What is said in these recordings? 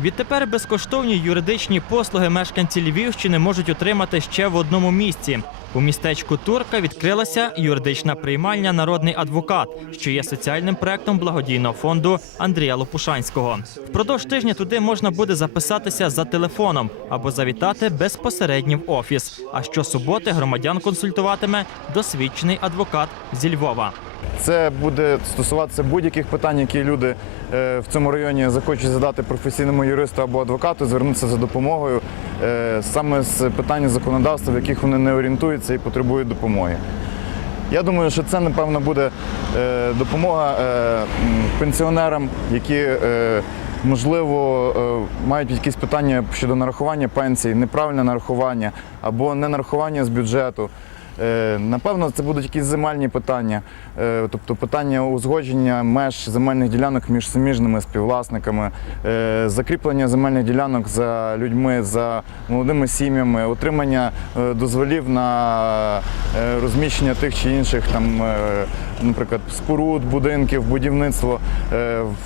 Відтепер безкоштовні юридичні послуги мешканці Львівщини можуть отримати ще в одному місці. У містечку Турка відкрилася юридична приймальня Народний адвокат, що є соціальним проектом благодійного фонду Андрія Лопушанського. Впродовж тижня туди можна буде записатися за телефоном або завітати безпосередньо в офіс. А щосуботи громадян консультуватиме досвідчений адвокат зі Львова. Це буде стосуватися будь-яких питань, які люди е, в цьому районі захочуть задати професійному юристу або адвокату, звернутися за допомогою е, саме з питань законодавства, в яких вони не орієнтуються і потребують допомоги. Я думаю, що це напевно буде е, допомога пенсіонерам, які можливо мають якісь питання щодо нарахування пенсій, неправильне нарахування або не нарахування з бюджету. Е, Напевно, це будуть якісь земельні питання, е, тобто питання узгодження меж земельних ділянок між суміжними співвласниками, е, закріплення земельних ділянок за людьми, за молодими сім'ями, отримання дозволів на розміщення тих чи інших там, наприклад, споруд, будинків, будівництво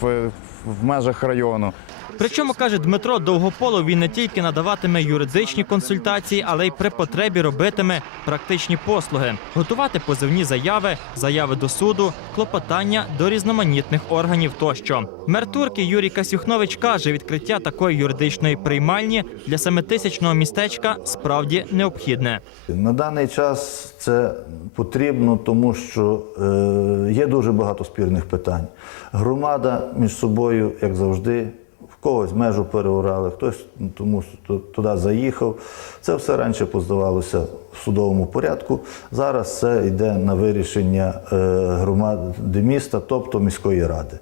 в, в межах району. Причому каже Дмитро Довгополов, він не тільки надаватиме юридичні консультації, але й при потребі робитиме практичні послуги, готувати позивні заяви, заяви до суду, клопотання до різноманітних органів тощо. Мер Турки Юрій Касюхнович каже, відкриття такої юридичної приймальні для семитисячного містечка справді необхідне. На даний час це потрібно, тому що е, є дуже багато спірних питань. Громада між собою, як завжди, в когось межу переорали, хтось тому туди заїхав. Це все раніше поздавалося в судовому порядку. Зараз це йде на вирішення е, громади міста, тобто міської ради.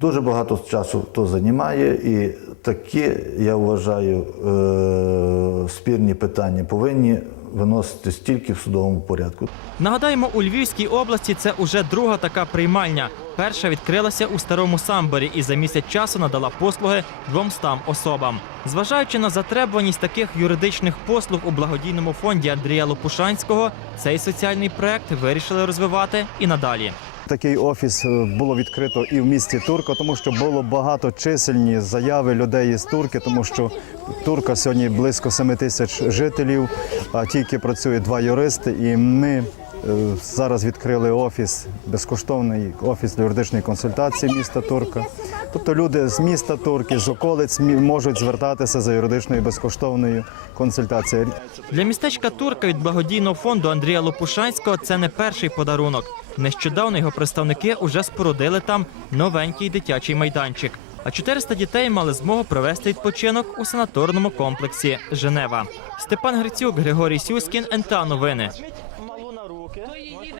Дуже багато часу то займає, і такі, я вважаю, е, спірні питання повинні виноситись тільки в судовому порядку. Нагадаємо, у Львівській області це уже друга така приймальня. Перша відкрилася у старому самборі і за місяць часу надала послуги 200 особам. Зважаючи на затребуваність таких юридичних послуг у благодійному фонді Андрія Лопушанського, цей соціальний проект вирішили розвивати і надалі. Такий офіс е, було відкрито і в місті Турка, тому що було багато чисельні заяви людей із Турки, тому що Турка сьогодні близько 7 тисяч жителів, а тільки працює два юристи. І ми зараз відкрили офіс, безкоштовний офіс юридичної консультації міста Турка. Тобто люди з міста Турки, з околиць можуть звертатися за юридичною безкоштовною консультацією. Для містечка Турка від благодійного фонду Андрія Лопушанського це не перший подарунок. Нещодавно його представники уже спорудили там новенький дитячий майданчик. А 400 дітей мали змогу провести відпочинок у санаторному комплексі Женева. Степан Грицюк, Григорій Сюськін, НТА Новини. ¿Qué?